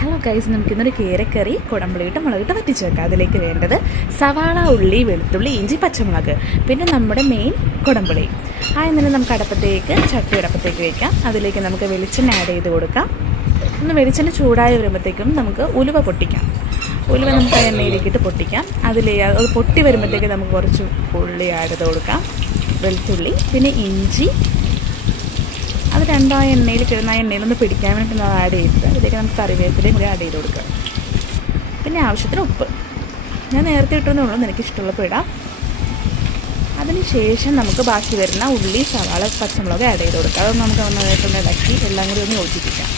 Hello guys നമുക്ക് ഇന്നൊരു കേരക്കറി കുടമ്പളിയിട്ട് മുളകിട്ട് വറ്റിച്ച് വെക്കാം. അതിലേക്ക് വേണ്ടത് സവാള ഉള്ളി വെളുത്തുള്ളി ഇഞ്ചി പച്ചമുളക്. പിന്നെ നമ്മുടെ മെയിൻ കുടമ്പളി ആ എന്നിട്ട് നമുക്ക് അടപ്പത്തേക്ക് ചട്ടി അടപ്പത്തേക്ക് വയ്ക്കാം അതിലേക്ക് നമുക്ക് വെളിച്ചെണ്ണ ആഡ് ചെയ്ത് കൊടുക്കാം. ഒന്ന് വെളിച്ചെണ്ണ ചൂടായി വരുമ്പോഴത്തേക്കും നമുക്ക് ഉലുവ പൊട്ടിക്കാം. ഉലുവ നമുക്ക് എണ്ണയിലേക്കിട്ട് പൊട്ടിക്കാം. അതിലേ അത് പൊട്ടി വരുമ്പോഴത്തേക്ക് നമുക്ക് കുറച്ച് ഉള്ളി ആഡ് ചെയ്ത് കൊടുക്കാം. വെളുത്തുള്ളി പിന്നെ ഇഞ്ചി അത് രണ്ടായ എണ്ണയിൽ കിടന്ന എണ്ണയിൽ ഒന്ന് പിടിക്കാൻ വേണ്ടി നമ്മൾ ആഡ് ചെയ്തിട്ട് ഇതിലേക്ക് നമുക്ക് കറിവേപ്പിലയും കൂടി ആഡ് ചെയ്ത് കൊടുക്കുക. പിന്നെ ആവശ്യത്തിന് ഉപ്പ്. ഞാൻ നേരത്തെ ഇട്ടെന്നേ ഉള്ളൂ നിനക്ക് ഇഷ്ടമുള്ളപ്പോൾ ഇടാം. അതിന് ശേഷം നമുക്ക് ബാക്കി വരുന്ന ഉള്ളി സവാള പച്ചമുളക് ആഡ് ചെയ്ത് കൊടുക്കുക. അതൊന്ന് നമുക്ക് നന്നായിട്ടൊന്ന് ഇളക്കി എല്ലാം കൂടി ഒന്ന് യോജിപ്പിക്കാം.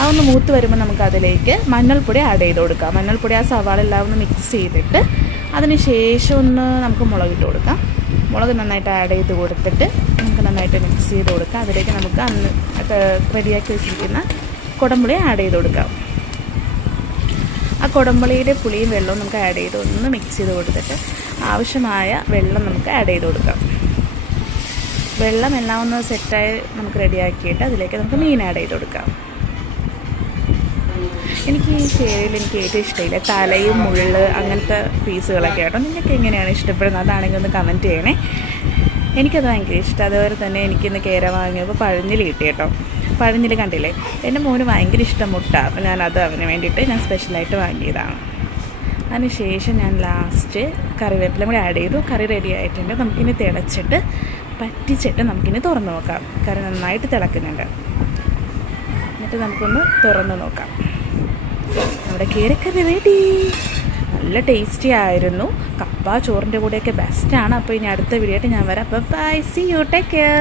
അതൊന്ന് മൂത്ത് വരുമ്പോൾ നമുക്ക് അതിലേക്ക് മഞ്ഞൾപ്പൊടി ആഡ് ചെയ്ത് കൊടുക്കാം. മഞ്ഞൾപ്പൊടി ആ സവാള എല്ലാം ഒന്ന് മിക്സ് ചെയ്തിട്ട് അതിന് ശേഷം ഒന്ന് നമുക്ക് മുളകിട്ട് കൊടുക്കാം. മുളക് നന്നായിട്ട് ആഡ് ചെയ്ത് കൊടുത്തിട്ട് നമുക്ക് നന്നായിട്ട് മിക്സ് ചെയ്ത് കൊടുക്കാം. അതിലേക്ക് നമുക്ക് അന്ന് റെഡിയാക്കി വെച്ചിരിക്കുന്ന കുടംപുളി ആഡ് ചെയ്ത് കൊടുക്കാം. ആ കുടംപുളിയുടെ പുളിയും വെള്ളവും നമുക്ക് ആഡ് ചെയ്ത് ഒന്ന് മിക്സ് ചെയ്ത് കൊടുത്തിട്ട് ആവശ്യമായ വെള്ളം നമുക്ക് ആഡ് ചെയ്ത് കൊടുക്കാം. വെള്ളം എല്ലാം ഒന്ന് സെറ്റായി നമുക്ക് റെഡിയാക്കിയിട്ട് അതിലേക്ക് നമുക്ക് മീൻ ആഡ് ചെയ്ത് കൊടുക്കാം. എനിക്ക് ഈ ചേരയിൽ എനിക്ക് ഏറ്റവും ഇഷ്ടമില്ല. തലയും മുള്ള് അങ്ങനത്തെ പീസുകളൊക്കെ കേട്ടോ നിങ്ങൾക്ക് എങ്ങനെയാണ് ഇഷ്ടപ്പെടുന്നത്? അതാണെങ്കിൽ ഒന്ന് കമന്റ് ചെയ്യണേ. എനിക്കത് ഭയങ്കര ഇഷ്ടം. അതുപോലെ തന്നെ എനിക്കിന്ന് കേര വാങ്ങിയപ്പോൾ പഴഞ്ഞിൽ കിട്ടി കേട്ടോ. പഴഞ്ഞിൽ കണ്ടില്ലേ? എന്റെ മോന് ഭയങ്കര ഇഷ്ടം മുട്ട. അപ്പോൾ ഞാൻ അത് അവന് വേണ്ടിയിട്ട് ഞാൻ സ്പെഷ്യലായിട്ട് വാങ്ങിയതാണ്. അതിനുശേഷം ഞാൻ ലാസ്റ്റ് കറിവേപ്പില കൂടി ആഡ് ചെയ്തു. കറി റെഡി ആയിട്ടുണ്ട്. നമുക്കിനി തിളച്ചിട്ട് പറ്റിച്ചിട്ട് നമുക്കിനി തുറന്നു നോക്കാം. കറി നന്നായിട്ട് തിളക്കുന്നുണ്ട്. എന്നിട്ട് നമുക്കൊന്ന് തുറന്നു നോക്കാം. നമ്മുടെ കേരക്കറി റെഡി നല്ല ടേസ്റ്റി ആയിരുന്നു. കപ്പ ചോറിന്റെ കൂടെയൊക്കെ ബെസ്റ്റാണ് അപ്പോൾ ഇനി അടുത്ത വീഡിയോ ആയിട്ട് ഞാൻ വരാം. അപ്പോൾ bye see you take care